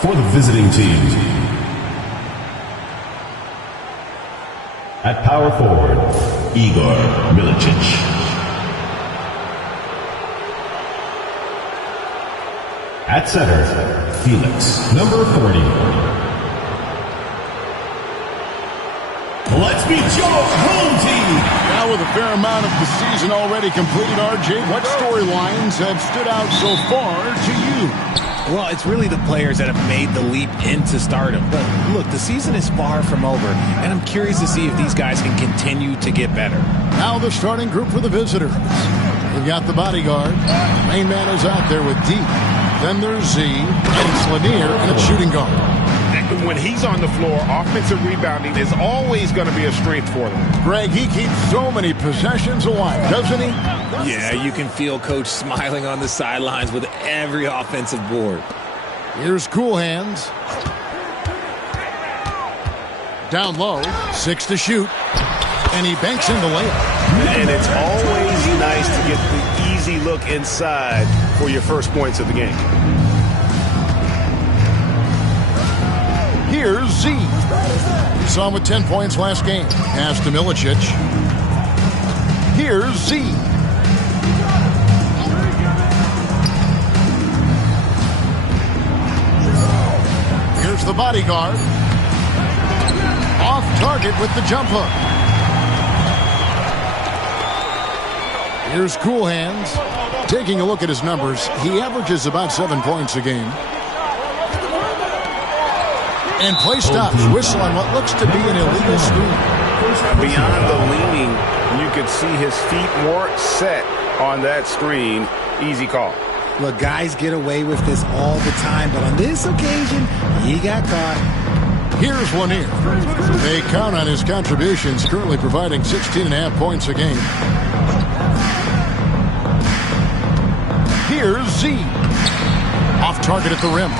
For the visiting team, at power forward, Igor Milicic. At center, Felix, number 40. Let's meet your home team. Now with a fair amount of the season already completed, RJ, what storylines have stood out so far to you? Well, it's really the players that have made the leap into stardom. But look, the season is far from over, and I'm curious to see if these guys can continue to get better. Now the starting group for the visitors. We've got the bodyguard. Main man is out there with D. Then there's Z, and it's Lanier, and it's shooting guard. When he's on the floor, offensive rebounding is always going to be a strength for them. Greg, he keeps so many possessions alive, doesn't he? Yeah, you can feel Coach smiling on the sidelines with every offensive board. Here's Cool Hands. Down low, 6 to shoot. And he banks in the layup. And it's always nice to get the easy look inside for your first points of the game. Here's Z. We saw him with 10 points last game. Pass to Milicic. Here's Z. Here's the bodyguard. Off target with the jump hook. Here's Cool Hands. Taking a look at his numbers, he averages about 7 points a game. And play stops. Whistle on what looks to be an illegal screen. Beyond the leaning, you could see his feet weren't set on that screen. Easy call. Look, guys get away with this all the time, but on this occasion, he got caught. Here's Lanier. They count on his contributions, currently providing 16.5 points a game. Here's Z. Off target at the rim.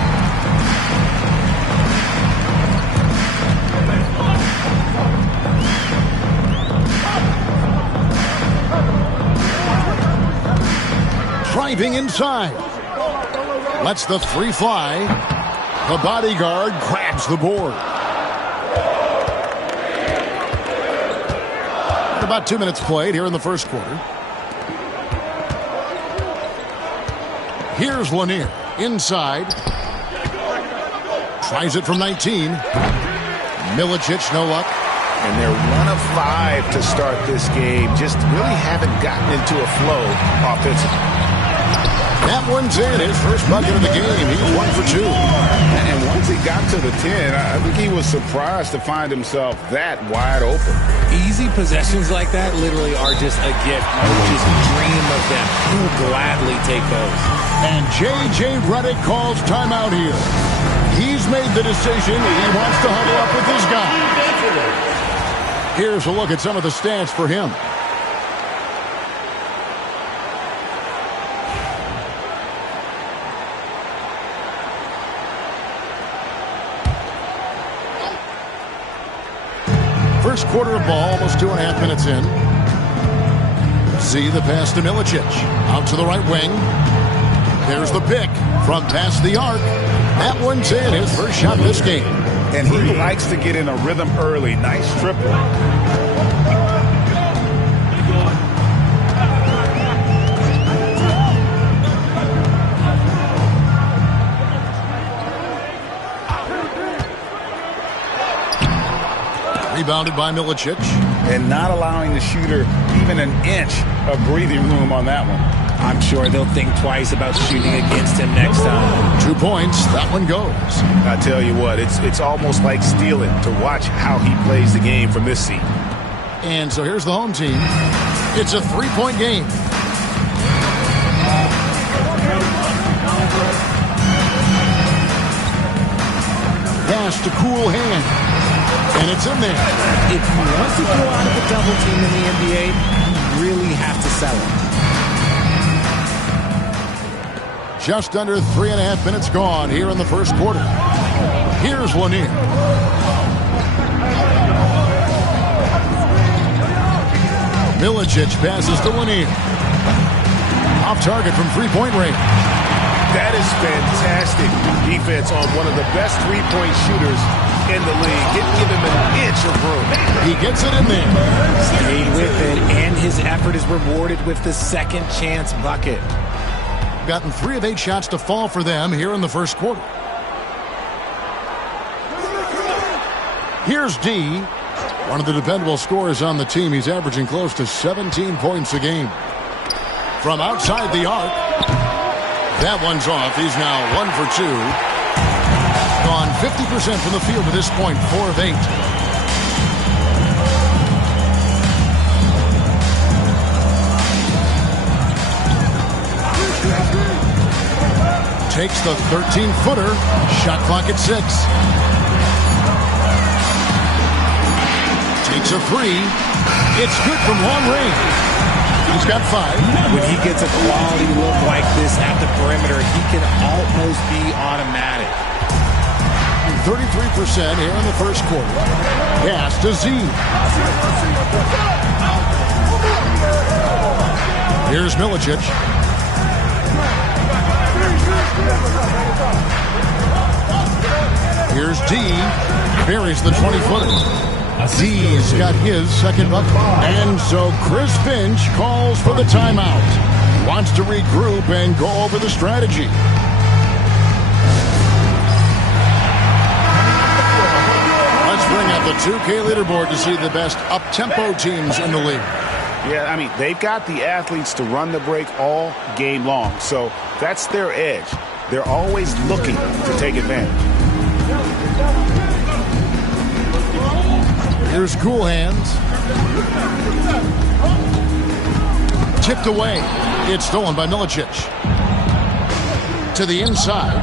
Driving inside. Lets the three fly. The bodyguard grabs the board. About 2 minutes played here in the first quarter. Here's Lanier. Inside. Tries it from 19. Milicic, no luck. And they're 1 of 5 to start this game. Just really haven't gotten into a flow offensively. That one's in. His first bucket of the game. He's 1 for 2. And once he got to the 10, I think he was surprised to find himself that wide open. Easy possessions like that literally are just a gift. Coaches dream of them. He will gladly take those. And J.J. Redick calls timeout here. He's made the decision. He wants to huddle up with his guy. Here's a look at some of the stats for him. First quarter of ball, almost 2.5 minutes in. Z the pass to Milicic. Out to the right wing. There's the pick from past the arc. That one's in. His first shot this game. And he likes to get in a rhythm early. Nice triple. Rebounded by Milicic. And not allowing the shooter even an inch of breathing room on that one. I'm sure they'll think twice about shooting against him next time. 2 points. That one goes. I tell you what, it's almost like stealing to watch how he plays the game from this seat. And so here's the home team. It's a 3-point game. Pass to Cool Hand. And it's in there. If you want to go out of a double team in the NBA, you really have to sell it. Just under 3.5 minutes gone here in the first quarter. Here's Lanier. Milicic passes to Lanier. Off target from 3-point range. That is fantastic defense on one of the best three-point shooters in the league. Didn't give him an inch of room. He gets it in there. Stayed with it, and his effort is rewarded with the second chance bucket. Gotten 3 of 8 shots to fall for them here in the first quarter. Here's D. One of the dependable scorers on the team. He's averaging close to 17 points a game. From outside the arc. That one's off. He's now 1 for 2. Gone 50% from the field to this point. 4 of 8. Takes the 13-footer. Shot clock at 6. Takes a 3. It's good from long range. He's got 5. When he gets a quality look like this at the perimeter, he can almost be automatic. 33% here in the first quarter. Pass to Z. Here's Milicic. Here's D. Buries the 20-footer. D's got his second bucket. And so Chris Finch calls for the timeout. Wants to regroup and go over the strategy. Let's bring up the 2K leaderboard to see the best up-tempo teams in the league. Yeah, I mean, they've got the athletes to run the break all game long. So that's their edge. They're always looking to take advantage. Here's Cool Hands. Tipped away. It's stolen by Milicic. To the inside.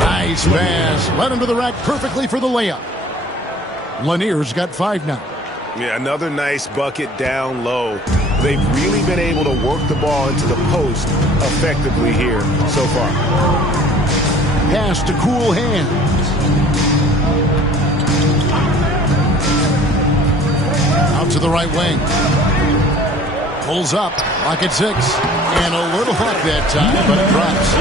Nice pass. Led him to the rack perfectly for the layup. Lanier's got 5 now. Yeah, another nice bucket down low. They've really been able to work the ball into the post effectively here so far. Pass to Cool Hands. Out to the right wing. Pulls up. Lock at 6. And a little luck that time, but it drops.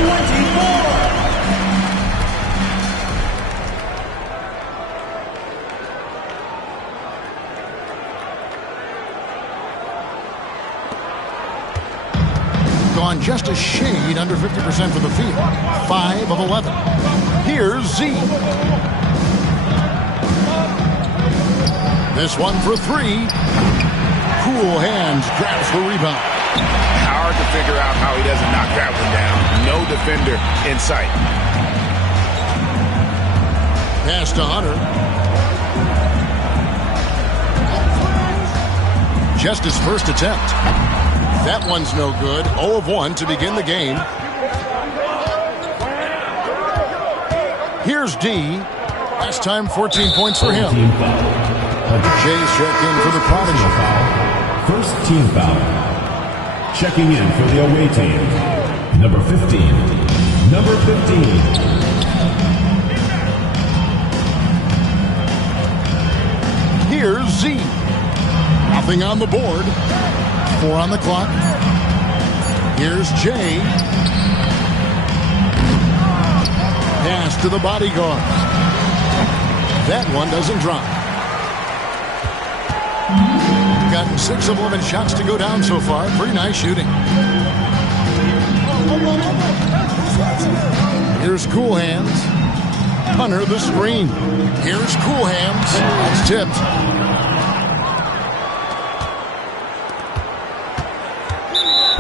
Gone just a shade under 50% from the field. 5 of 11. Here's Z. This one for 3. Cool Hands grabs the rebound. Hard to figure out how he doesn't knock that one down. No defender in sight. Pass to Hunter. Just his first attempt. That one's no good. 0 of 1 to begin the game. Here's D. Last time 14 points for him. Jay's checked in for the Prodigy. First team foul. Checking in for the away team. Number 15. Number 15. Here's Z. Nothing on the board. 4 on the clock. Here's Jay. Pass to the bodyguard. That one doesn't drop. Gotten 6 of 11 shots to go down so far. Pretty nice shooting. Here's Cool Hands. Hunter the screen. Here's Cool Hands. That's tipped.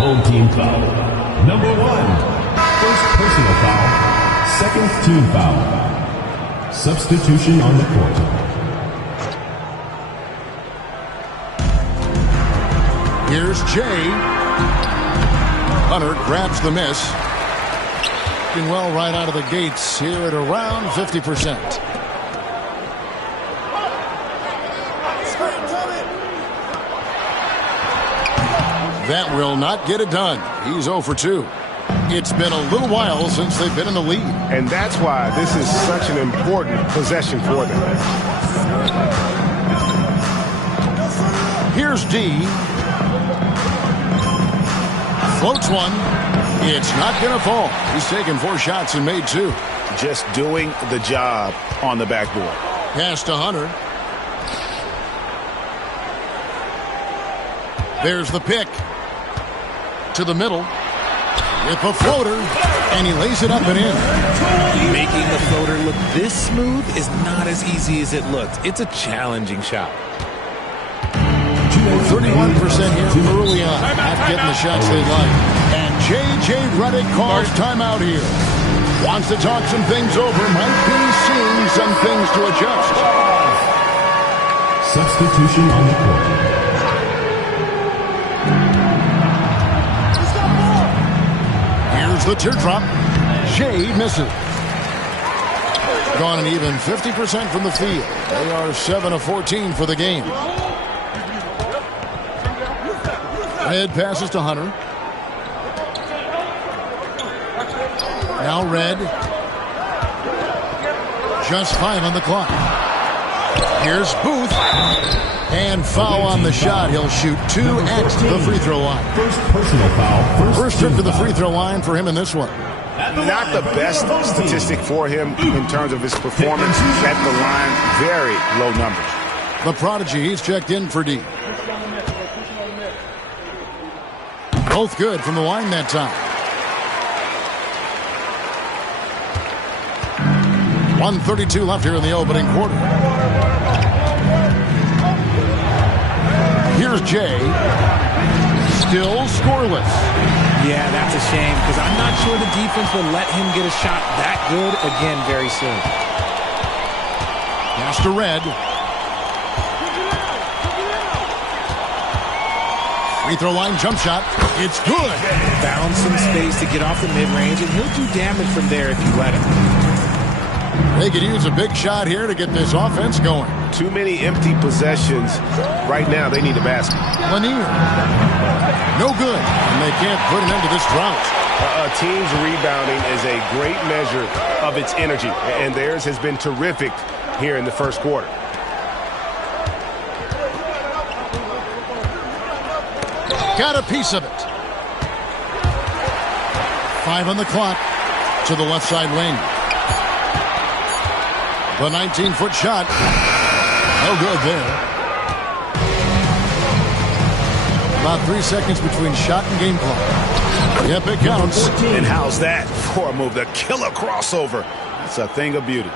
Home team foul. Number 1. First personal foul. Second team foul. Substitution on the court. Here's Jay. Hunter grabs the miss. Doing well right out of the gates here at around 50%. That will not get it done. He's 0 for 2. It's been a little while since they've been in the lead. And that's why this is such an important possession for them. Here's D. Floats one. It's not going to fall. He's taken 4 shots and made 2. Just doing the job on the backboard. Pass to Hunter. There's the pick. To the middle. With a floater. And he lays it up and in. Making the floater look this smooth is not as easy as it looks. It's a challenging shot. 31% here early on. Not getting the shots they like. And J.J. Redick calls timeout here. Wants to talk some things over. Might be seeing some things to adjust. Substitution on the court. Here's the teardrop. Jay misses. Gone an even 50% from the field. They are 7 of 14 for the game. Red passes to Hunter. Now Red. Just 5 on the clock. Here's Booth. And foul on the shot. He'll shoot 2 at the free throw line. First personal foul. First trip to the free throw line for him in this one. Not the best statistic for him in terms of his performance at the line. Very low numbers. The prodigy, he's checked in for D. Both good from the line that time. 1:32 left here in the opening quarter. Here's Jay. Still scoreless. Yeah, that's a shame because I'm not sure the defense will let him get a shot that good again very soon. Pass to Red. Free throw line jump shot. It's good. Found some space to get off the mid-range, and he'll do damage from there if you let him. They could use a big shot here to get this offense going. Too many empty possessions. Right now, they need a basket. Lanier. No good. And they can't put an end to this drought. A team's rebounding is a great measure of its energy, and theirs has been terrific here in the first quarter. Got a piece of it. 5 on the clock to the left side wing. The 19-foot shot. No good there. About 3 seconds between shot and game clock. Yep, it counts. And how's that for a move? The killer crossover. That's a thing of beauty.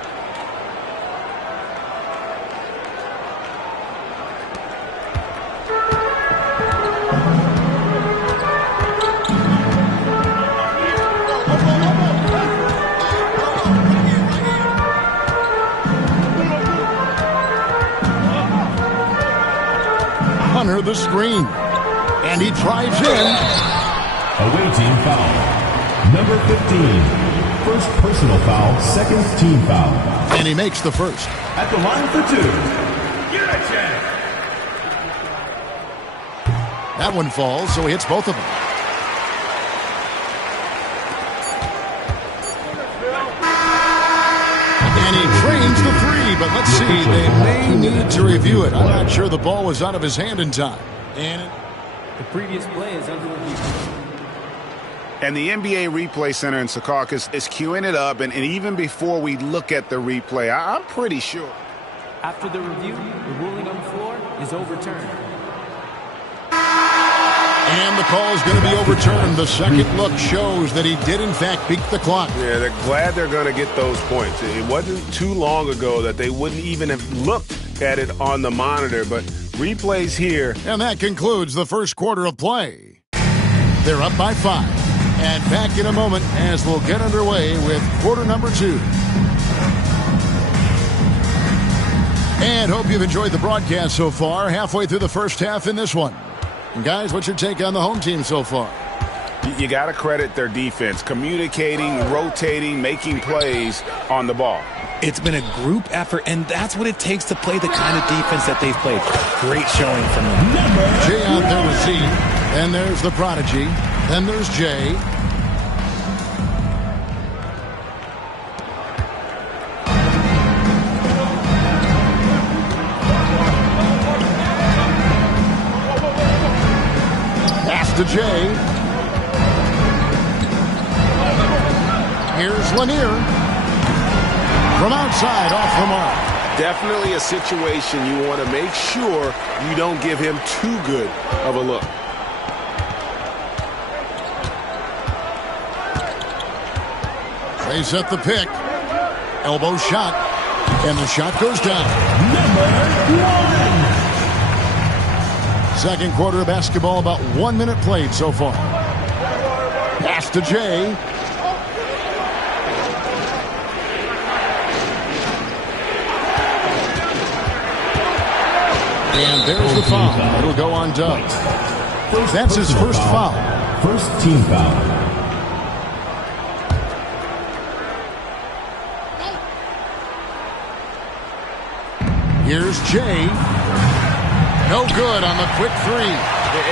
Hunter the screen. And he drives in. Away team foul. Number 15. First personal foul, second team foul. And he makes the first. At the line for 2. Get a chance. That one falls, so he hits both of them. And he trains the 3, but let's see. They may need to review it. I'm not sure the ball was out of his hand in time. And the previous play is under review. And the NBA Replay Center in Secaucus is queuing it up, and even before we look at the replay, I'm pretty sure. After the review, the ruling on the floor is overturned. And the call is going to be overturned. The second look shows that he did, in fact, beat the clock. Yeah, they're glad they're going to get those points. It wasn't too long ago that they wouldn't even have looked at it on the monitor, but replays here. And that concludes the first quarter of play. They're up by 5. And back in a moment as we'll get underway with quarter number 2. And hope you've enjoyed the broadcast so far. Halfway through the first half in this one. And guys, what's your take on the home team so far? You got to credit their defense. Communicating, rotating, making plays on the ball. It's been a group effort, and that's what it takes to play the kind of defense that they've played. Great showing from them. Jay out there with Z. Then there's the prodigy. Then there's Jay. Pass to Jay. Here's Lanier. From outside, off the mark. Definitely a situation you want to make sure you don't give him too good of a look. They set the pick. Elbow shot. And the shot goes down. Number 1. Second quarter of basketball, about 1 minute played so far. Pass to Jay. And there's the foul. It'll go on Doug. That's his first foul. First team foul. Here's Jay. No good on the quick three.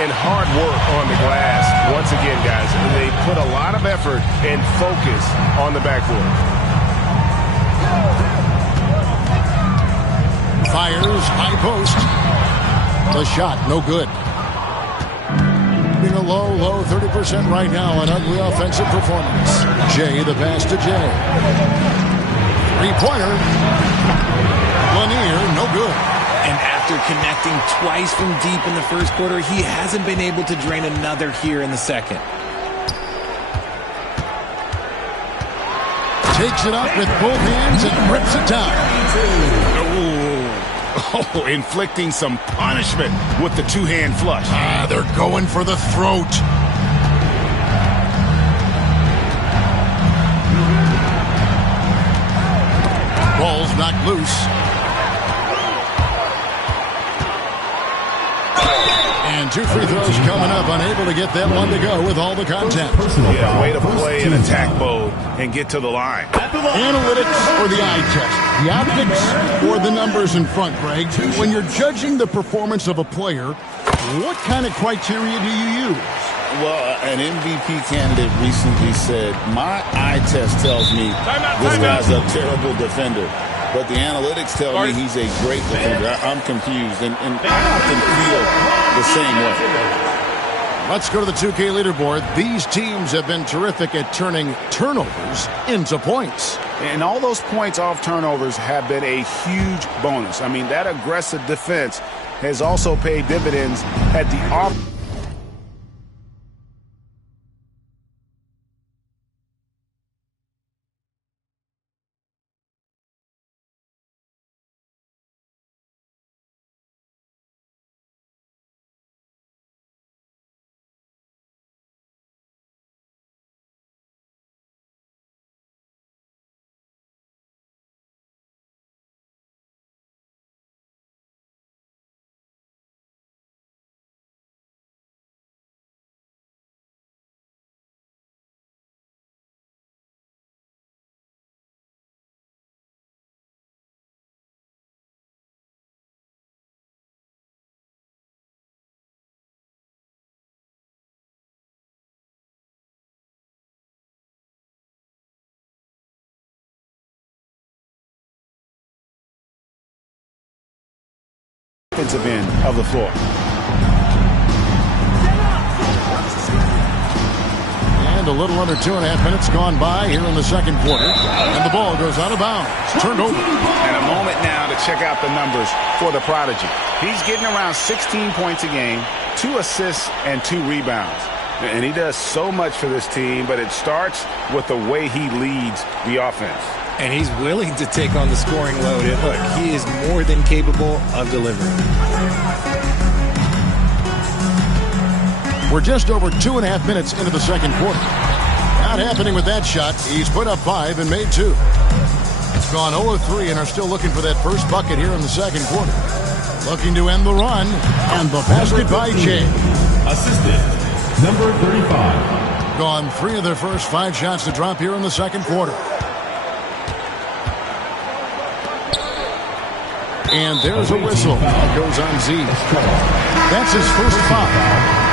And hard work on the glass. Once again, guys, they put a lot of effort and focus on the backboard. Fires, high post. The shot, no good. Being a low 30% right now, an ugly offensive performance. Jay, the pass to Jay. Three-pointer. Lanier, no good. And after connecting twice from deep in the first quarter, he hasn't been able to drain another here in the second. Takes it up with both hands and rips it down. Oh, inflicting some punishment with the two-hand flush. They're going for the throat. Ball's knocked loose. And two free throws coming up, unable to get that one to go with all the contact. Yeah, way to play in attack mode and get to the line. Analytics or the eye test? The optics or the numbers in front, Greg? When you're judging the performance of a player, what kind of criteria do you use? Well, an MVP candidate recently said, my eye test tells me this guy's a terrible defender. But the analytics tell me he's a great defender. I'm confused, and I often feel the same way. Let's go to the 2K leaderboard. These teams have been terrific at turning turnovers into points. And all those points off turnovers have been a huge bonus. I mean, that aggressive defense has also paid dividends at the off. Defensive end of the floor. And a little under 2.5 minutes gone by here in the second quarter. And the ball goes out of bounds. Turned over. And a moment now to check out the numbers for the prodigy. He's getting around 16 points a game, 2 assists, and 2 rebounds. And he does so much for this team, but it starts with the way he leads the offense. And he's willing to take on the scoring load. And look, he is more than capable of delivering. We're just over 2.5 minutes into the second quarter. Not happening with that shot. He's put up 5 and made 2. It's gone 0 of 3 and are still looking for that first bucket here in the second quarter. Looking to end the run. And the basket by Jay. Assistant, number 35. Gone 3 of their first 5 shots to drop here in the second quarter. And there's a whistle. It goes on Z. That's his first foul.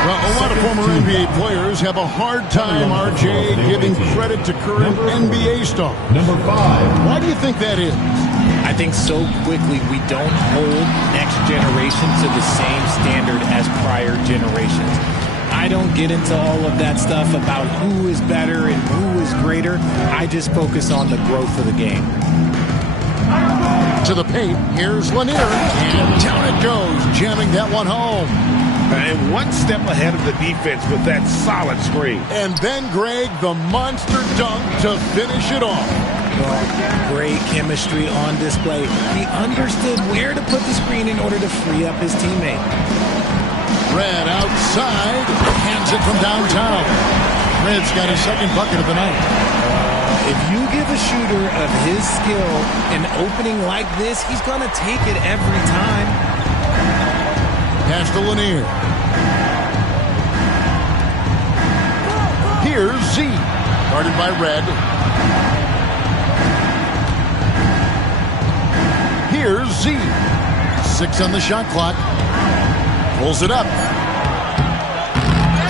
Well, a lot of former NBA players have a hard time, RJ, giving credit to current NBA stars. Number 5. Why do you think that is? I think so quickly we don't hold next generation to the same standard as prior generations. I I don't get into all of that stuff about who is better and who is greater. I just focus on the growth of the game. To the paint, here's Lanier, and down it goes, jamming that one home. And one step ahead of the defense with that solid screen. And then, Greg, the monster dunk to finish it off. Well, great chemistry on display. He understood where to put the screen in order to free up his teammate. Red outside, hands it from downtown. Red's got his second bucket of the night. If you give a shooter of his skill an opening like this, he's going to take it every time. Pass to Lanier. Here's Z. Guarded by Red. Here's Z. 6 on the shot clock. Pulls it up.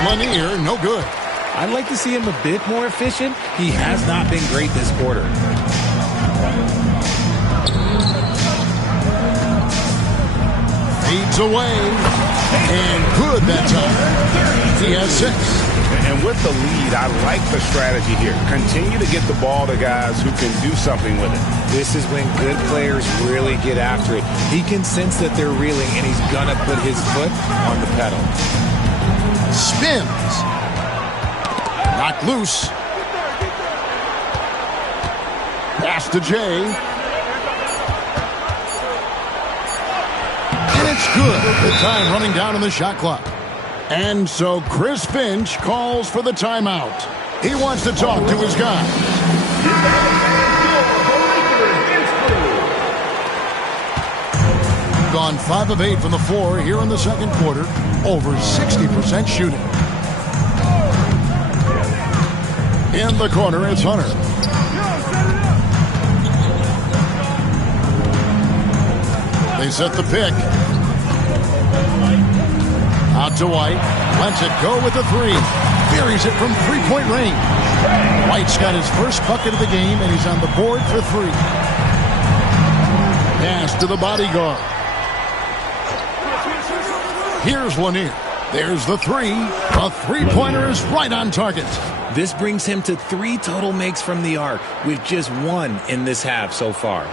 Lanier, no good. I'd like to see him a bit more efficient. He has not been great this quarter. Feeds away. And good that time. He has 6. And with the lead, I like the strategy here. Continue to get the ball to guys who can do something with it. This is when good players really get after it. He can sense that they're reeling, and he's going to put his foot on the pedal. Spins. Knocked loose. Pass to Jay. And it's good. The time running down on the shot clock. And so Chris Finch calls for the timeout. He wants to talk to his guys. Gone 5 of 8 from the floor here in the second quarter. Over 60% shooting. In the corner, it's Hunter. They set the pick. Out to White. Lets it go with the 3. Buries it from three-point range. White's got his first bucket of the game, and he's on the board for 3. Pass to the bodyguard. Here's Lanier. There's the 3. A three-pointer is right on target. This brings him to 3 total makes from the arc, with just 1 in this half so far.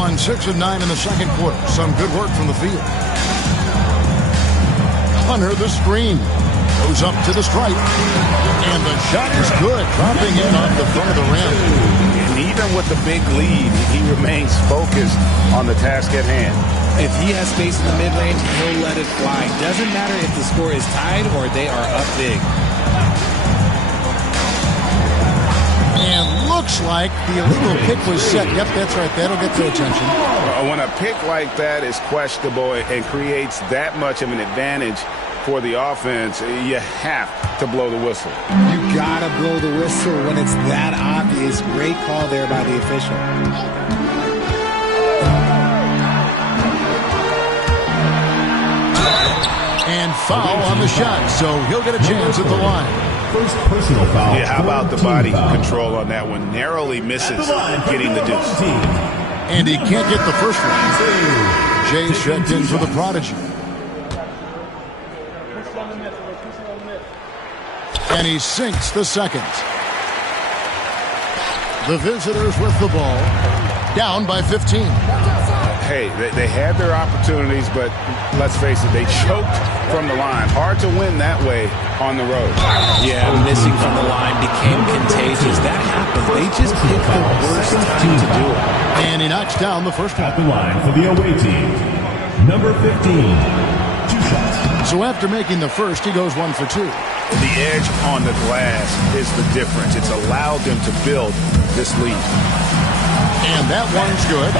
Gone 6 of 9 in the second quarter. Some good work from the field. Hunter, the screen. Goes up to the stripe. And the shot is good. Dropping in off the front of the rim. And even with the big lead, he remains focused on the task at hand. If he has space in the mid-range, he'll let it fly. Doesn't matter if the score is tied or they are up big. And looks like the illegal pick was set. Yep, that's right. That'll get their attention. When a pick like that is questionable and creates that much of an advantage for the offense, you have to blow the whistle. You gotta blow the whistle when it's that obvious. Great call there by the official. And foul on the shot, so he'll get a chance at the line. First personal foul. Yeah, how about the body foul. control on that one? Narrowly misses getting the deuce. And he can't get the first one. Jay's checked in for the Prodigy. And he sinks the second. The visitors with the ball. Down by 15. Hey, they had their opportunities, but let's face it, they choked from the line. Hard to win that way on the road. Yeah, missing from the line became contagious. That happened. They just picked the worst time to do it. And he knocks down the first At one. the line for the away team, number 15. 2 shots. So after making the first, he goes 1 for 2. The edge on the glass is the difference. It's allowed them to build this lead. And that one's good.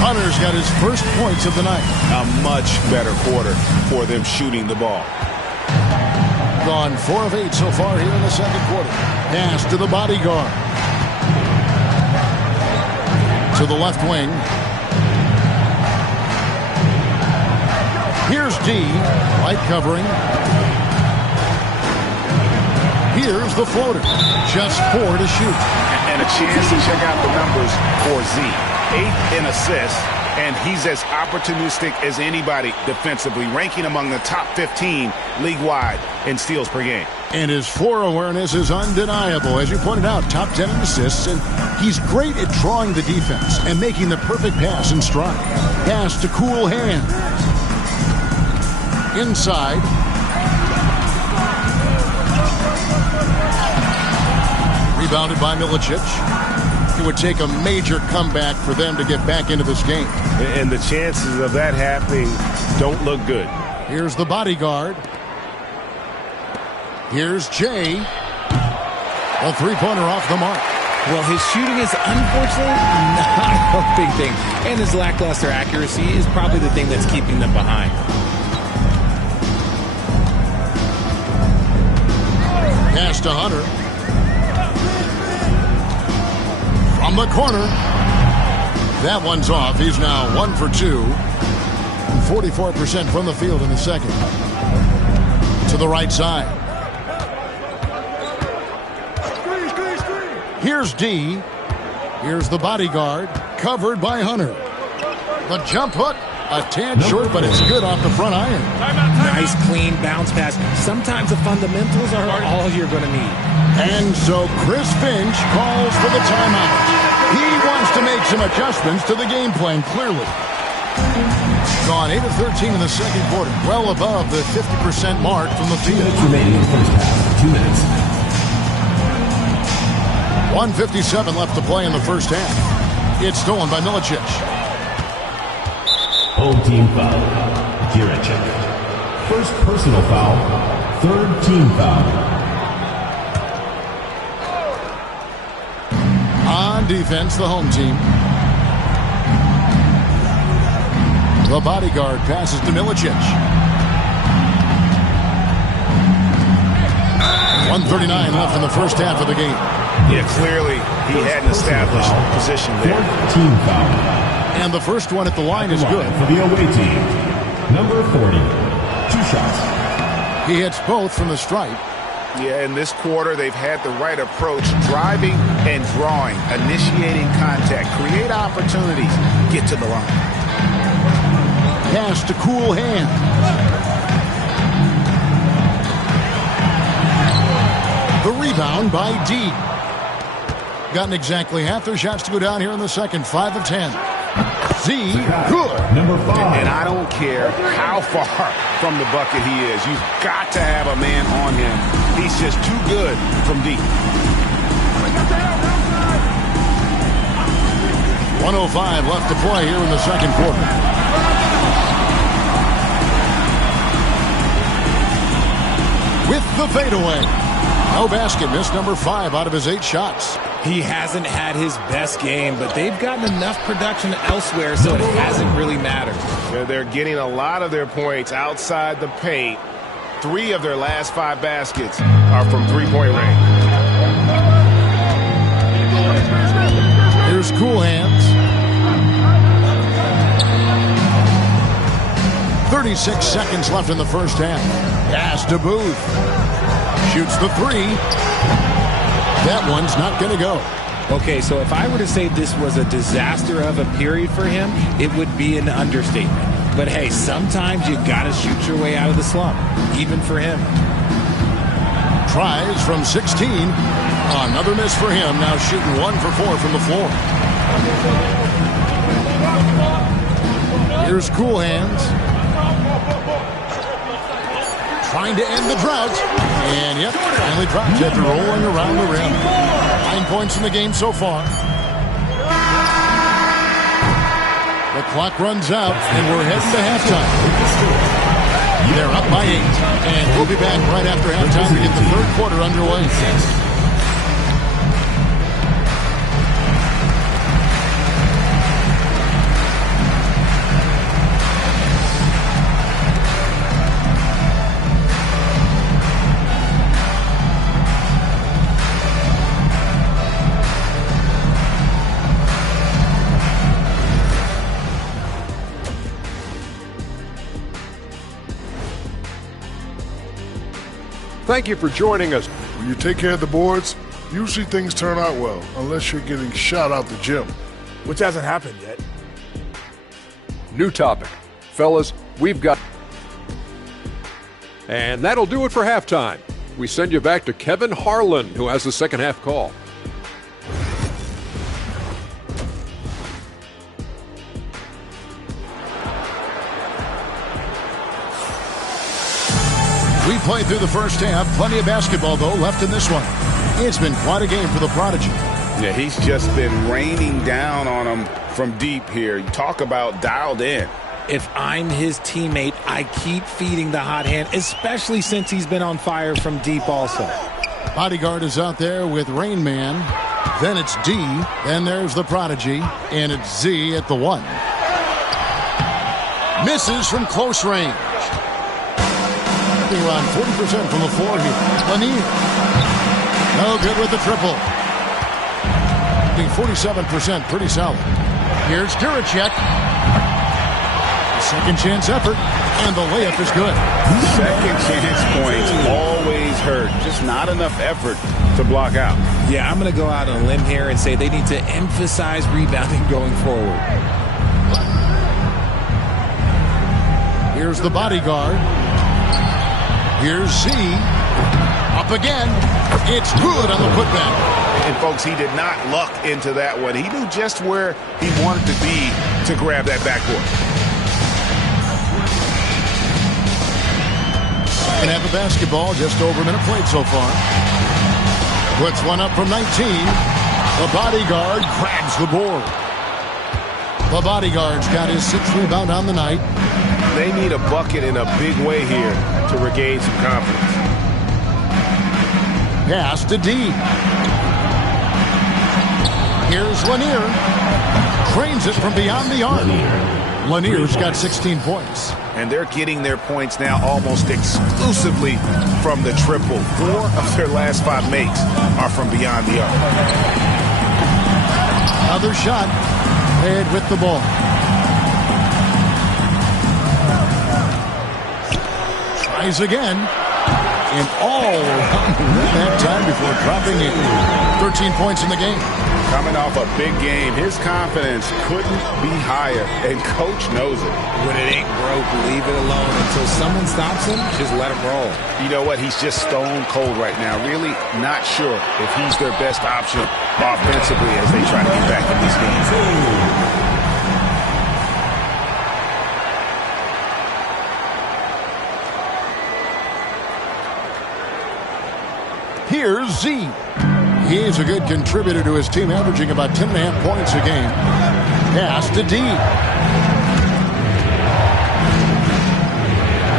Hunter's got his first points of the night. A much better quarter for them shooting the ball. Gone 4 of 8 so far here in the second quarter. Pass to the bodyguard. To the left wing. Here's D. Light covering. Here's the floater. Just 4 to shoot. And a chance to check out the numbers for Z. 8 in assists, and he's as opportunistic as anybody defensively, ranking among the top 15 league-wide in steals per game. And his floor awareness is undeniable. As you pointed out, top 10 in assists, and he's great at drawing the defense and making the perfect pass in stride. Pass to cool hand. Inside. Rebounded by Milicic. It would take a major comeback for them to get back into this game. And the chances of that happening don't look good. Here's the bodyguard. Here's Jay. A three-pointer off the mark. Well, his shooting is unfortunately not a big thing. And his lackluster accuracy is probably the thing that's keeping them behind. Pass to Hunter. From the corner. That one's off. He's now 1 for 2. 44% from the field in the second. To the right side. Here's D. Here's the bodyguard. Covered by Hunter. The jump hook. A tad short, but it's good off the front iron. Nice, clean bounce pass. Sometimes the fundamentals are all you're going to need. And so Chris Finch calls for the timeout. He wants to make some adjustments to the game plan, clearly. Gone 8 of 13 in the second quarter. Well above the 50% mark from the field. 2 minutes remaining in the first half. 2 minutes. 1:57 left to play in the first half. It's stolen by Milicic. Home team foul. Jiricek. First personal foul. Third team foul. On defense, the home team. The bodyguard passes to Milicic. 1:39 left in the first half of the game. Yeah, clearly he had an established position there. Fourth team foul. And the first one at the line is good. For the away team, number 40. 2 shots. He hits both from the stripe. Yeah, in this quarter, they've had the right approach, driving and drawing, initiating contact, create opportunities, get to the line. Pass to cool hand. The rebound by D. Gotten exactly half their shots to go down here in the second. 5 of 10. Z. Good. Number 5. And I don't care how far from the bucket he is. You've got to have a man on him. He's just too good from deep. 1:05 left to play here in the second quarter. With the fadeaway. No basket. Missed number 5 out of his 8 shots. He hasn't had his best game, but they've gotten enough production elsewhere, so it hasn't really mattered. They're getting a lot of their points outside the paint. 3 of their last 5 baskets are from three-point range. Here's Cool Hands. 36 seconds left in the first half. Pass to Booth. Shoots the 3. That one's not going to go. Okay, so if I were to say this was a disaster of a period for him, it would be an understatement. But hey, sometimes you got to shoot your way out of the slump, even for him. Tries from 16. Another miss for him. Now shooting 1 for 4 from the floor. Here's Cool Hands. Trying to end the drought. And yep, finally drops after rolling around the rim. 9 points in the game so far. The clock runs out, and we're heading to halftime. They're up by 8. And we'll be back right after halftime to get the third quarter underway. Thank you for joining us. When you take care of the boards, usually things turn out well, unless you're getting shot out the gym. Which hasn't happened yet. New topic. Fellas, we've got... And that'll do it for halftime. We send you back to Kevin Harlan, who has the second half call. We played through the first half. Plenty of basketball, though, left in this one. It's been quite a game for the Prodigy. Yeah, he's just been raining down on him from deep here. You talk about dialed in. If I'm his teammate, I keep feeding the hot hand, especially since he's been on fire from deep also. Bodyguard is out there with Rain Man. Then it's D. Then there's the Prodigy. And it's Z at the 1. Misses from close range. Around 40% from the floor here. Lanier. No good with the triple. 47%, pretty solid. Here's Guracek. Second chance effort, and the layup is good. Second chance points always hurt. Just not enough effort to block out. Yeah, I'm going to go out on a limb here and say they need to emphasize rebounding going forward. Here's the Bodyguard. Here's Z. Up again. It's good on the putback. And, folks, he did not luck into that one. He knew just where he wanted to be to grab that backboard. Second half of basketball, just over a minute played so far. Puts one up from 19. The Bodyguard grabs the board. The Bodyguard's got his 6th rebound on the night. They need a bucket in a big way here to regain some confidence. Pass to D. Here's Lanier. Trains it from beyond the arc. Lanier's got 16 points. And they're getting their points now almost exclusively from the triple. 4 of their last 5 makes are from beyond the arc. Another shot. Head with the ball. Tries again. And all around that time before dropping it. 13 points in the game. Coming off a big game, his confidence couldn't be higher, and coach knows it. When it ain't broke, leave it alone until someone stops him. Just let him roll. You know what? He's just stone cold right now. Really not sure if he's their best option offensively as they try to get back in these games. Here's Z. He's a good contributor to his team, averaging about 10.5 points a game. Pass to D.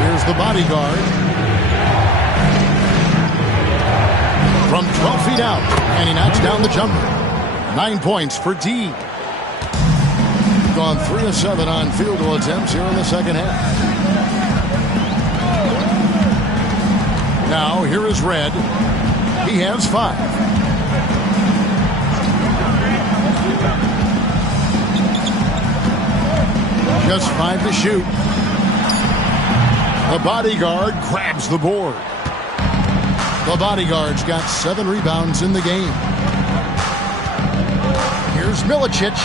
Here's the bodyguard. From 12 feet out, and he knocks down the jumper. 9 points for D. Gone 3 of 7 on field goal attempts here in the second half. Now, here is Red. He has 5. Just 5 to shoot. The bodyguard grabs the board. The bodyguard's got 7 rebounds in the game. Here's Milicic.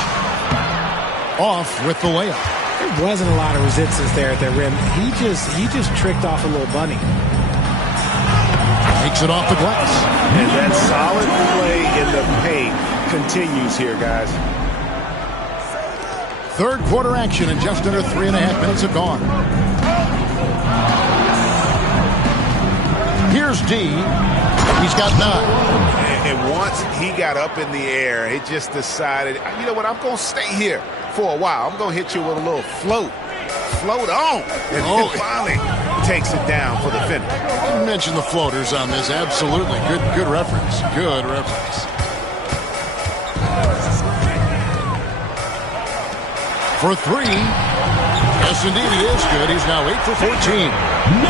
Off with the layup. There wasn't a lot of resistance there at the rim. He just tricked off a little bunny. Takes it off the glass. And that solid play in the paint continues here, guys. Third quarter action, and just under 3.5 minutes have gone. Here's D. He's got 9. And once he got up in the air, he just decided, you know what, I'm going to stay here for a while. I'm going to hit you with a little float. Float on. And then finally takes it down for the finish. You mentioned the floaters on this. Absolutely. Good reference. Good reference. For 3. Yes, indeed, it is good. He's now 8 for 14.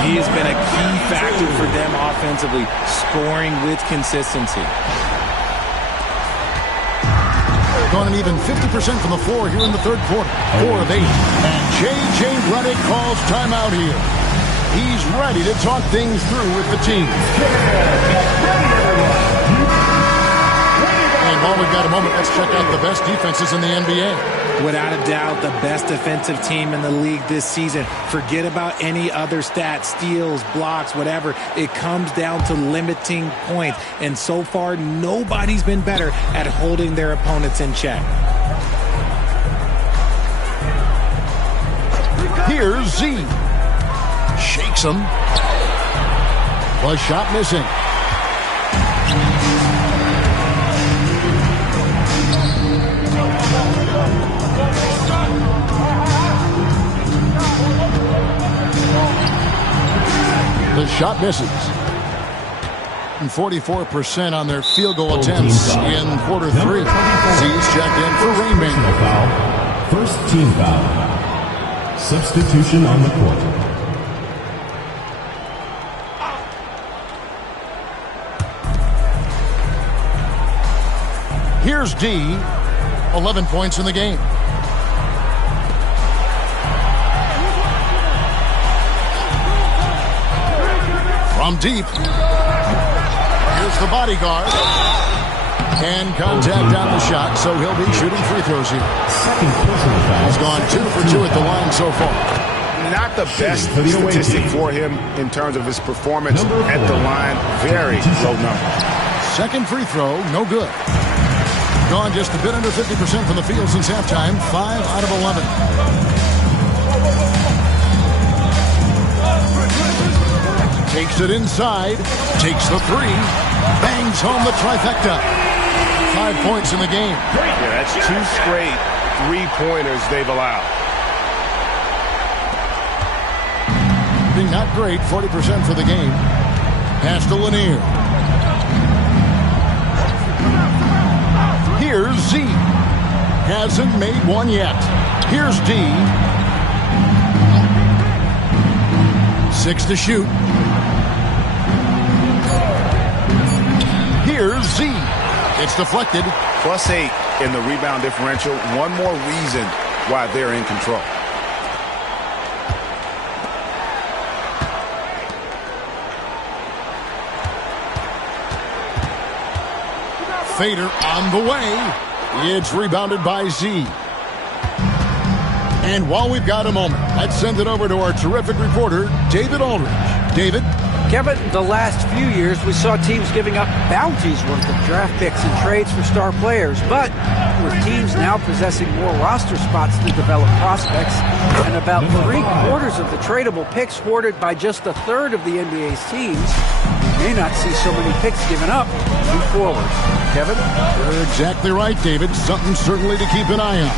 He has been a key factor for them offensively, scoring with consistency. Gone an even 50% from the floor here in the third quarter. 4 of 8. And J.J. Redick calls timeout here. He's ready to talk things through with the team. And while we've got a moment, let's check out the best defenses in the NBA. Without a doubt, the best defensive team in the league this season. Forget about any other stats, steals, blocks, whatever. It comes down to limiting points. And so far, nobody's been better at holding their opponents in check. Here's Z. Shakes him. The shot missing. The shot misses. And 44% on their field goal attempts in quarter 3. Z's checked in for Rainmaker. First team foul. Substitution on the court. Here's D. 11 points in the game. From deep. Here's the bodyguard. And contact on the shot, so he'll be shooting free throws here. Second personal foul. He's gone 2 for 2 at the line so far. Not the best statistic for him in terms of his performance at the line. Very low number. Second free throw, no good. Gone just a bit under 50% from the field since halftime. 5 out of 11. Takes it inside. Takes the 3. Bangs home the trifecta. 5 points in the game. Yeah, that's 2 straight 3-pointers they've allowed. Being not great, 40% for the game. Pass to Lanier. Here's Z. Hasn't made one yet. Here's D. 6 to shoot. Here's Z. It's deflected. +8 in the rebound differential. One more reason why they're in control. Fader on the way. It's rebounded by Z. And while we've got a moment, let's send it over to our terrific reporter, David Aldridge. David? Kevin, the last few years we saw teams giving up bounties worth of draft picks and trades for star players. But with teams now possessing more roster spots to develop prospects and about 3/4 of the tradable picks hoarded by just a third of the NBA's teams, may not see so many picks given up move forward. Kevin? You're exactly right, David. Something certainly to keep an eye on.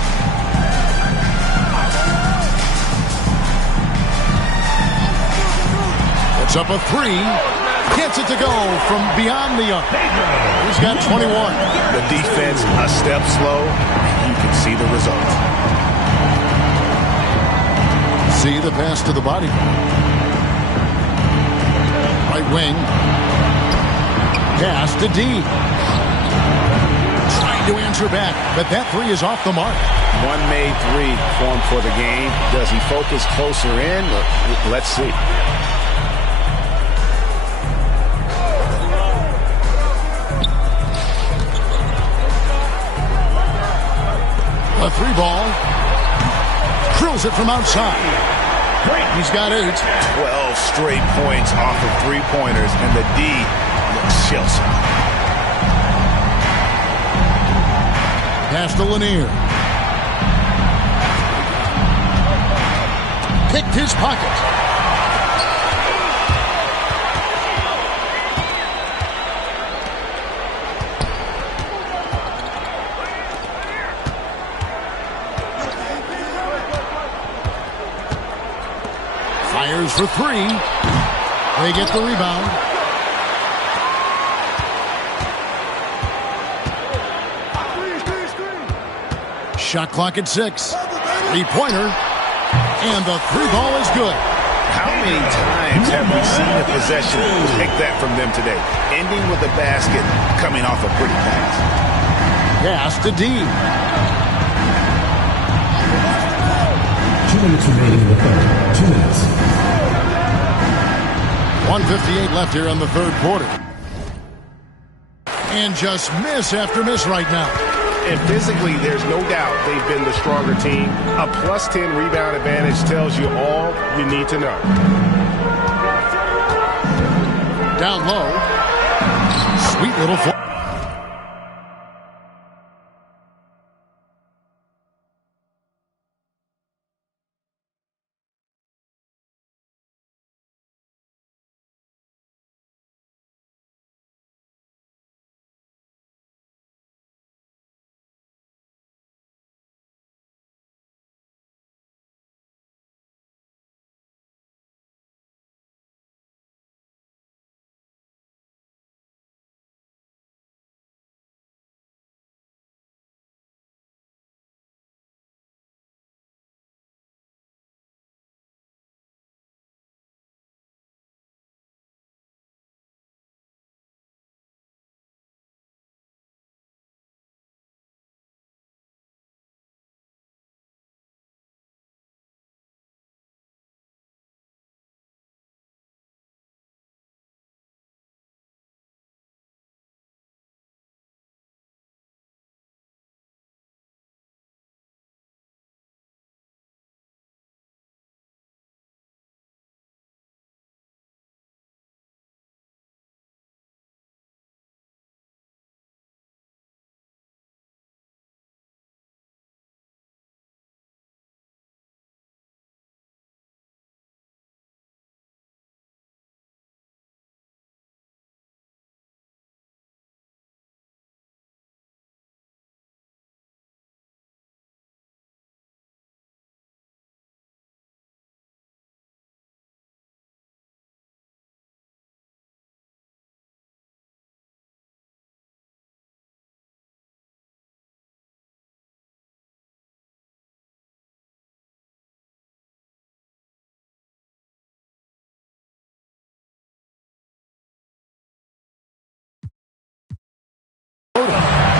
It's up a three. Gets it to go from beyond the arc. He's got 21. The defense a step slow. You can see the result. See the pass to the body. Right wing. Pass to D. Trying to answer back, but that three is off the mark. One made three formed for the game. Does he focus closer in? Let's see. A three ball. Drills it from outside. He's got 8. 12 straight points off of three-pointers, and the D looks shell-shocked. Pass to Lanier. Picked his pocket. Fires for 3. They get the rebound. Shot clock at 6. Three-pointer. And the three ball is good. How many times have we seen a possession take that from them today? Ending with a basket, coming off a pretty pass. Pass to D. 2 minutes remaining in the third. 2 minutes. 1:58 left here in the third quarter. And just miss after miss right now. And physically, there's no doubt they've been the stronger team. A +10 rebound advantage tells you all you need to know. Down low. Sweet little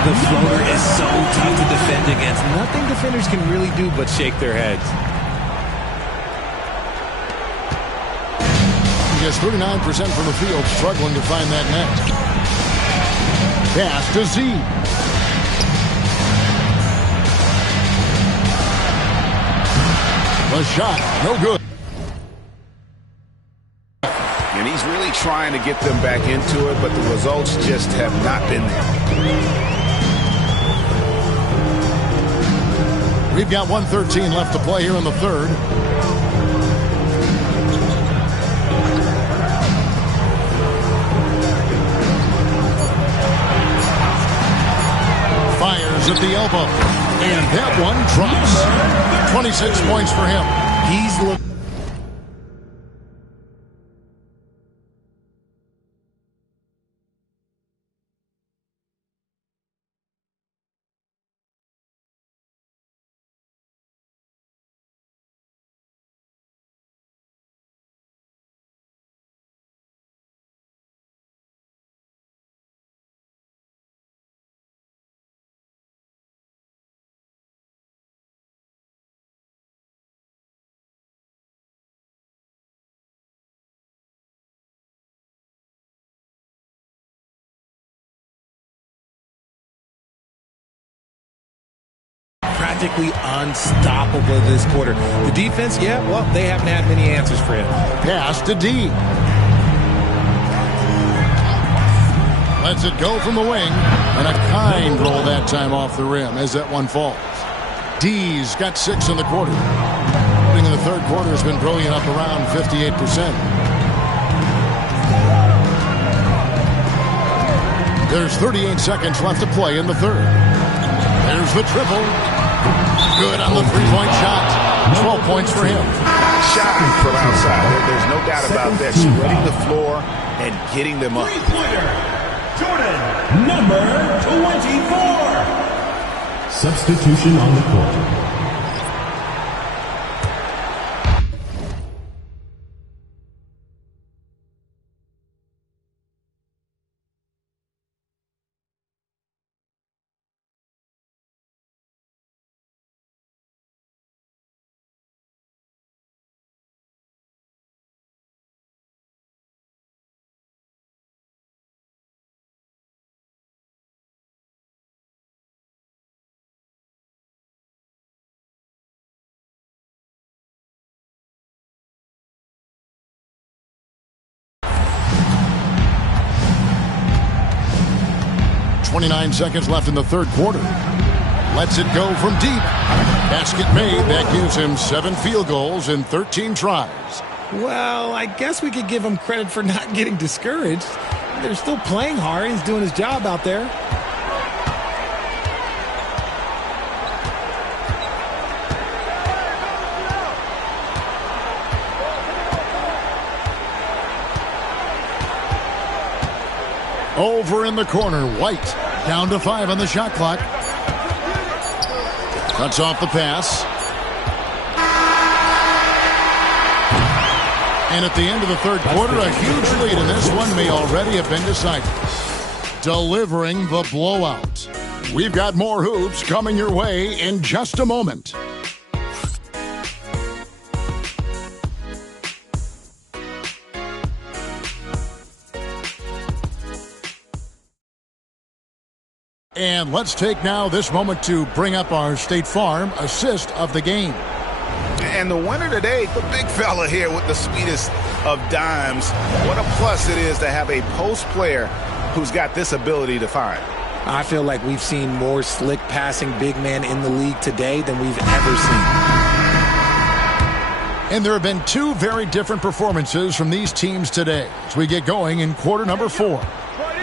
The floater is so tough to defend against. Nothing defenders can really do but shake their heads. He gets 39% from the field, struggling to find that net. Pass to Z. The shot, no good. And he's really trying to get them back into it, but the results just have not been there. We've got 1:13 left to play here in the third. elbow. And that one drops. 26 points for him. He's looking. Practically unstoppable this quarter. The defense, yeah, well, they haven't had many answers for him. Pass to D. Lets it go from the wing. And a kind roll that time off the rim as that one falls. D's got 6 in the quarter. Shooting in the third quarter has been brilliant, up around 58%. There's 38 seconds left to play in the third. There's the triple. Good on the three-point shot. 12 points for him. Shot from outside. There's no doubt about that. Spreading the floor and getting them up. Three-pointer, Jordan, number 24. Substitution on the court. .29 seconds left in the third quarter. Lets it go from deep. Basket made. That gives him 7 field goals in 13 tries. Well, I guess we could give him credit for not getting discouraged. They're still playing hard. He's doing his job out there. Over in the corner, White down to 5 on the shot clock. Cuts off the pass. And at the end of the third quarter, a huge lead, and this one may already have been decided. Delivering the blowout. We've got more hoops coming your way in just a moment. And let's take now this moment to bring up our State Farm assist of the game. And the winner today, the big fella here with the sweetest of dimes. What a plus it is to have a post player who's got this ability to find. I feel like we've seen more slick passing big man in the league today than we've ever seen. And there have been 2 very different performances from these teams today as we get going in quarter number 4.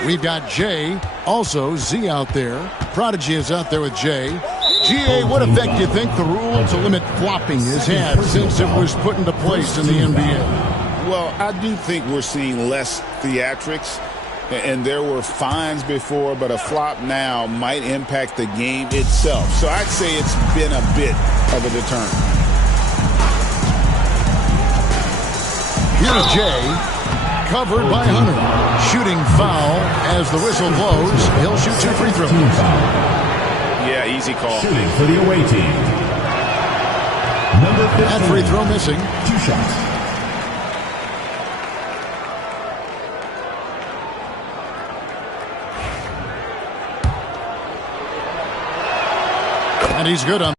We've got Jay, also Z out there. Prodigy is out there with Jay. GA, what effect do you think the rule to limit flopping has had since it was put into place in the NBA? Well, I do think we're seeing less theatrics. And there were fines before, but a flop now might impact the game itself. So I'd say it's been a bit of a deterrent. Here's Jay, covered by Hunter. Shooting foul as the whistle blows. He'll shoot 2 free throws. Yeah, easy call. Shooting for the away team. Number 15. That free throw missing. 2 shots. And he's good on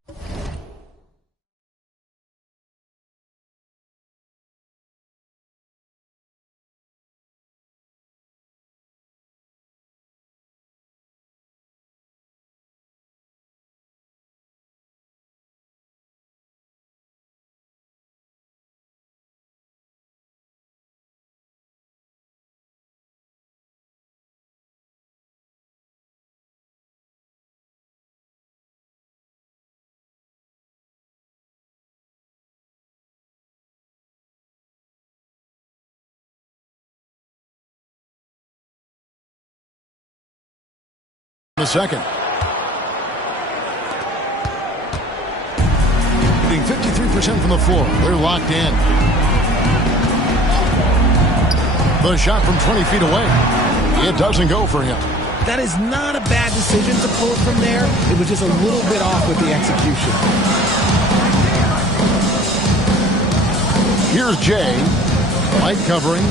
The second. Getting 53% from the floor. They're locked in. The shot from 20 feet away. It doesn't go for him. That is not a bad decision to pull it from there. It was just a little bit off with the execution. Here's Jay. Light covering.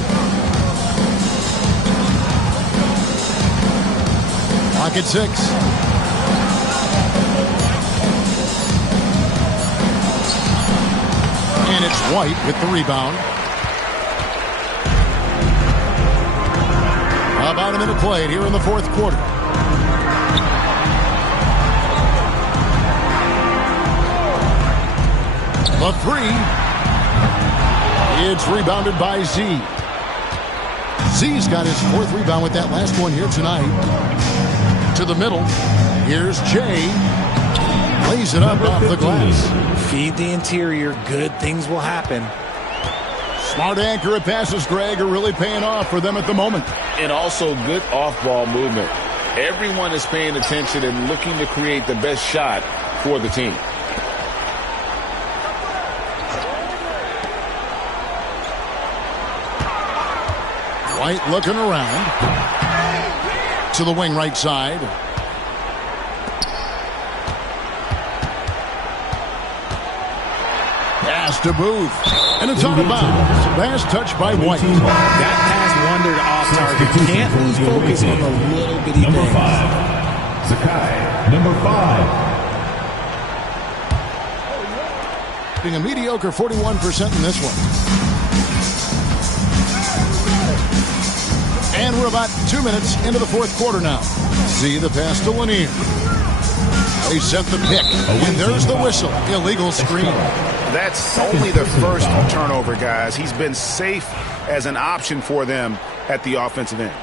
Clock at 6. And it's White with the rebound. About a minute played here in the fourth quarter. The three. It's rebounded by Z. Z's got his fourth rebound with that last one here tonight. To the middle. Here's Jay. Lays it up off the glass. Feed the interior. Good things will happen. Smart, accurate passes, Greg, are really paying off for them at the moment. And also good off-ball movement. Everyone is paying attention and looking to create the best shot for the team. White looking around. To the wing right side. Pass to Booth. And it's out of bounds. Last touch by White. That pass wandered off target. Can't lose focus on the little bitty Number things. 5. Zakai. Number 5. Being a mediocre 41% in this one. And we're about 2 minutes into the fourth quarter now. See the pass to Lanier. They set the pick. And there's the whistle. Illegal screen. That's only the first turnover, guys. He's been safe as an option for them at the offensive end.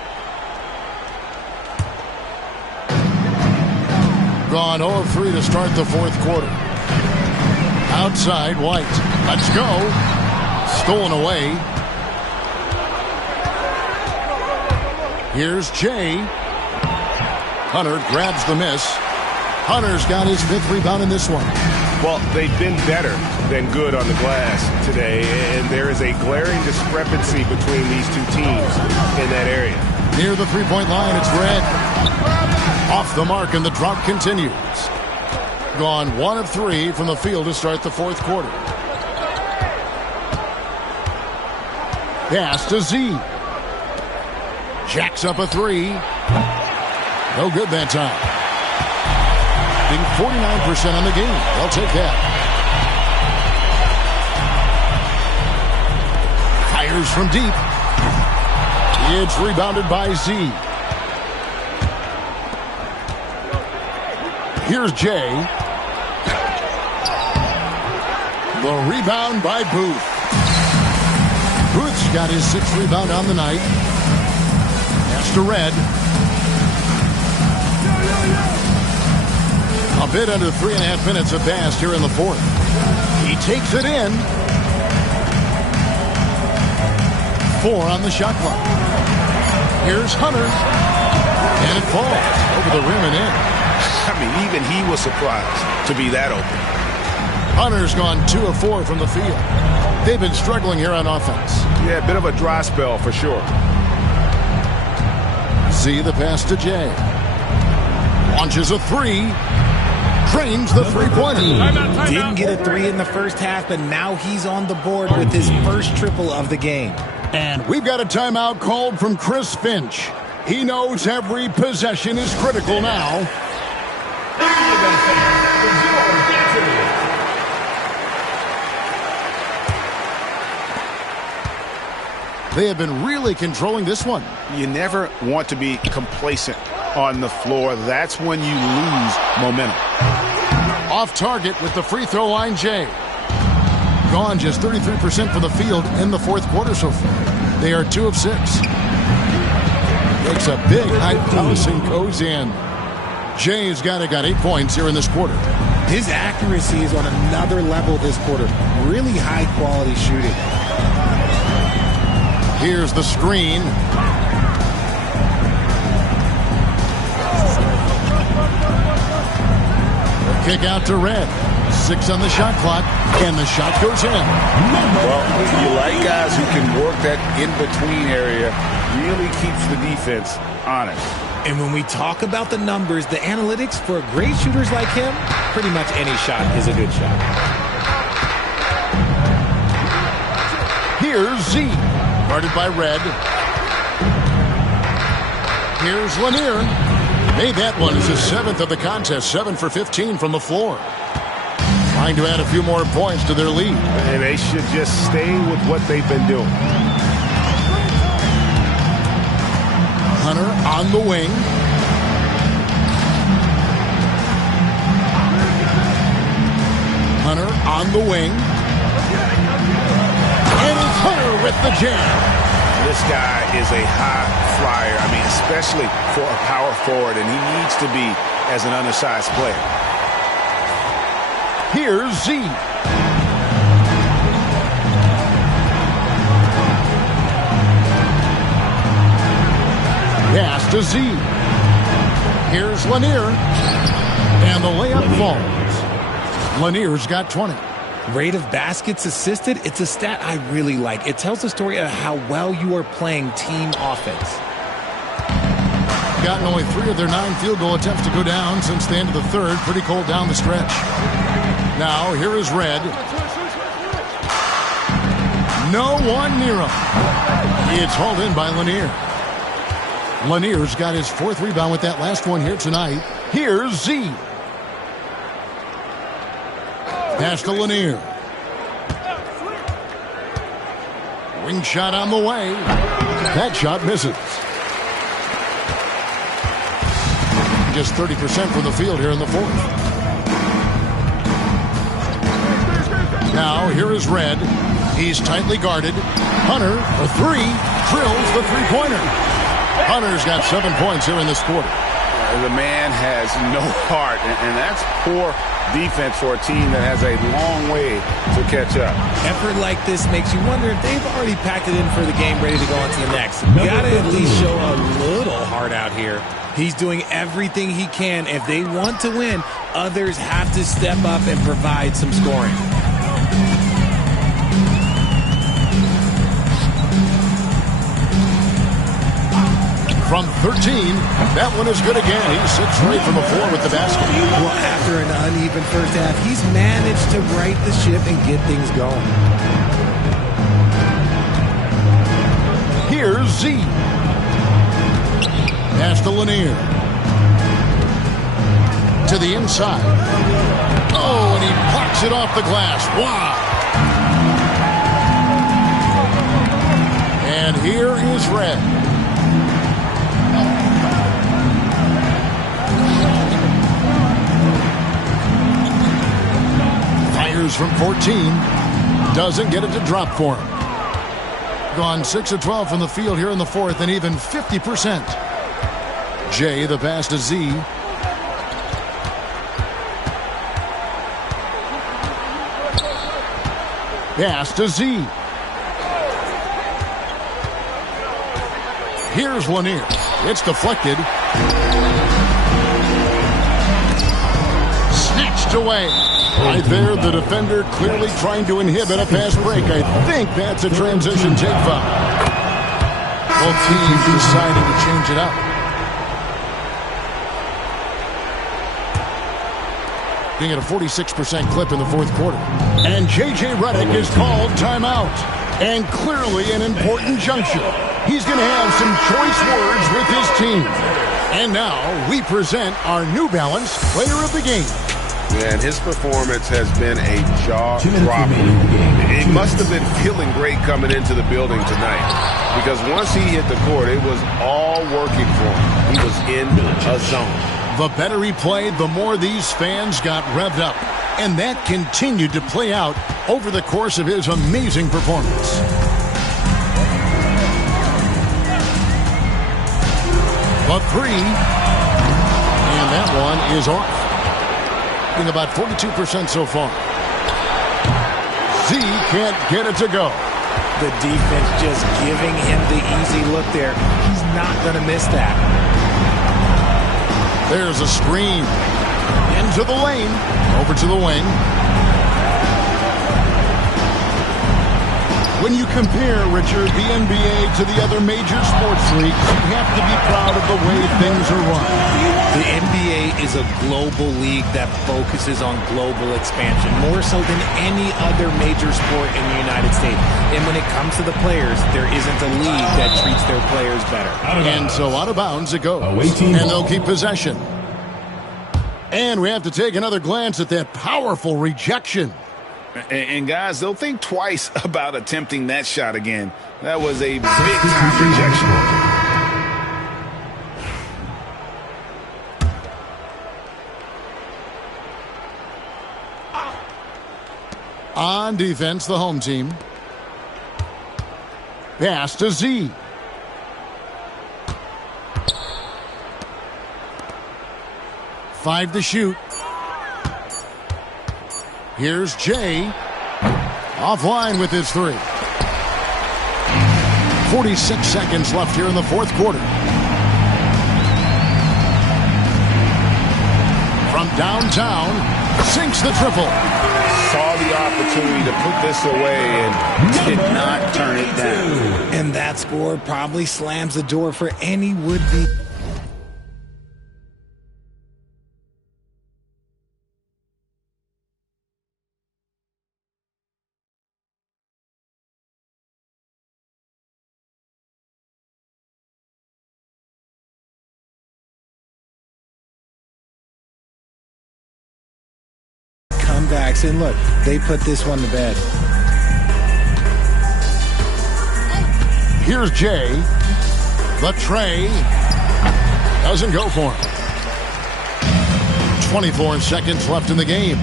Gone 0 of 3 to start the fourth quarter. Outside, White. Let's go. Stolen away. Here's Jay. Hunter grabs the miss. Hunter's got his 5th rebound in this one. Well, they've been better than good on the glass today, and there is a glaring discrepancy between these two teams in that area. Near the three-point line, it's Red. Off the mark, and the drought continues. Gone 1 of 3 from the field to start the fourth quarter. Pass to Z. Jacks up a 3. No good that time. Being 49% on the game. They'll take that. Fires from deep. It's rebounded by Z. Here's Jay. The rebound by Booth. Booth's got his 6th rebound on the night. Pass to Red. A bit under 3.5 minutes have passed here in the fourth. He takes it in. 4 on the shot clock. Here's Hunter. And it falls over the rim and in. I mean, even he was surprised to be that open. Hunter's gone 2 of 4 from the field. They've been struggling here on offense. Yeah, a bit of a dry spell for sure. See the pass to Jay. Launches a 3. Drains the three-pointer. Didn't get a 3 in the first half, but now he's on the board with his first triple of the game. And we've got a timeout called from Chris Finch. He knows every possession is critical now. They have been really controlling this one. You never want to be complacent on the floor. That's when you lose momentum. Off target with the free throw line, Jay. Gone just 33% from the field in the fourth quarter so far. They are 2 of 6. Makes a big high post and goes in. Jay's got 8 points here in this quarter. His accuracy is on another level this quarter. Really high quality shooting. Here's the screen. Kick out to Red. 6 on the shot clock, and the shot goes in. Well, you like guys who can work that in-between area, really keeps the defense honest. And when we talk about the numbers, the analytics for great shooters like him, pretty much any shot is a good shot. Here's Z, guarded by Red. Here's Lanier. Made that one as his 7th of the contest, 7 for 15 from the floor. Trying to add a few more points to their lead. And they should just stay with what they've been doing. Hunter on the wing. Hunter on the wing. And it's Hunter with the jam. This guy is a high flyer. I mean, especially for a power forward, and he needs to be as an undersized player. Here's Z. Pass to Z. Here's Lanier. And the layup falls. Lanier's got 20. Rate of baskets assisted, it's a stat I really like. It tells the story of how well you are playing team offense. Gotten only 3 of their 9 field goal attempts to go down since the end of the third. Pretty cold down the stretch. Now, here is Red. No one near him. It's hauled in by Lanier. Lanier's got his 4th rebound with that last one here tonight. Here's Z. Pass to Lanier. Wing shot on the way. That shot misses. Just 30% from the field here in the 4th. Now, here is Red. He's tightly guarded. Hunter, for 3, drills the three-pointer. Hunter's got 7 points here in this quarter. The man has no heart, and that's poor defense for a team that has a long way to catch up. Effort like this makes you wonder if they've already packed it in for the game, ready to go on to the next. You got to at least show a little heart out here. He's doing everything he can. If they want to win, others have to step up and provide some scoring. From 13, that one is good again. He's 6 straight from the floor with the basket. Well, after an uneven first half, he's managed to right the ship and get things going. Here's Z. Pass to Lanier. To the inside. Oh, and he blocks it off the glass. Wow. And here is Red. Fires from 14. Doesn't get it to drop for him. Gone 6 of 12 from the field here in the 4th, and even 50%. Jay, the pass to Z. Pass to Z. Here's Lanier. It's deflected. Snatched away. Right there, the defender clearly trying to inhibit a fast break. I think that's a transition take foul. Both teams deciding to change it up. Being at a 46% clip in the 4th quarter. And J.J. Redick is called timeout. And clearly an important juncture. He's going to have some choice words with his team. And now we present our New Balance Player of the Game. And his performance has been a jaw-dropper. He must have been feeling great coming into the building tonight. Because once he hit the court, it was all working for him. He was in a zone. The better he played, the more these fans got revved up. And that continued to play out over the course of his amazing performance. The 3. And that one is off. About 42% so far. Z can't get it to go. The defense just giving him the easy look there. He's not going to miss that. There's a screen. Into the lane. Over to the wing. When you compare, Richard, the NBA to the other major sports leagues, you have to be proud of the way things are run. The NBA is a global league that focuses on global expansion, more so than any other major sport in the United States. And when it comes to the players, there isn't a league that treats their players better. And so out of bounds it goes. And they'll keep possession. And we have to take another glance at that powerful rejection. And guys, they'll think twice about attempting that shot again. That was a big-time rejection. On defense, the home team. Pass to Z. Five to shoot. Here's Jay. Offline with his three. 46 seconds left here in the fourth quarter. From downtown, sinks the triple. Saw the opportunity to put this away and did not turn it down. And that score probably slams the door for any would-be. Comebacks, and look, they put this one to bed. Here's Jay. The tray doesn't go for him. 24 seconds left in the game.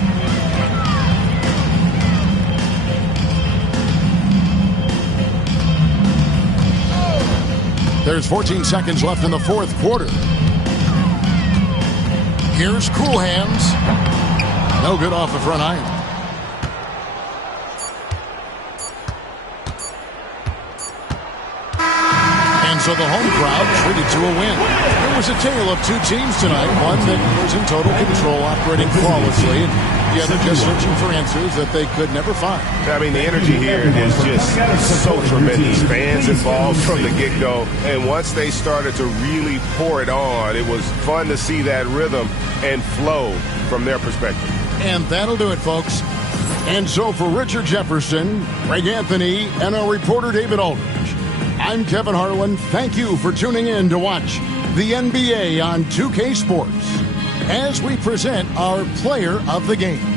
There's 14 seconds left in the fourth quarter. Here's Cool Hands. No good off the front iron. And so the home crowd treated to a win. It was a tale of two teams tonight. One that was in total control, operating flawlessly, and the other just searching for answers that they could never find. I mean, the energy here is just so tremendous. Fans involved from the get-go. And once they started to really pour it on, it was fun to see that rhythm and flow from their perspective. And that'll do it, folks. And so for Richard Jefferson, Greg Anthony, and our reporter David Aldridge, I'm Kevin Harlan. Thank you for tuning in to watch the NBA on 2K Sports as we present our player of the game.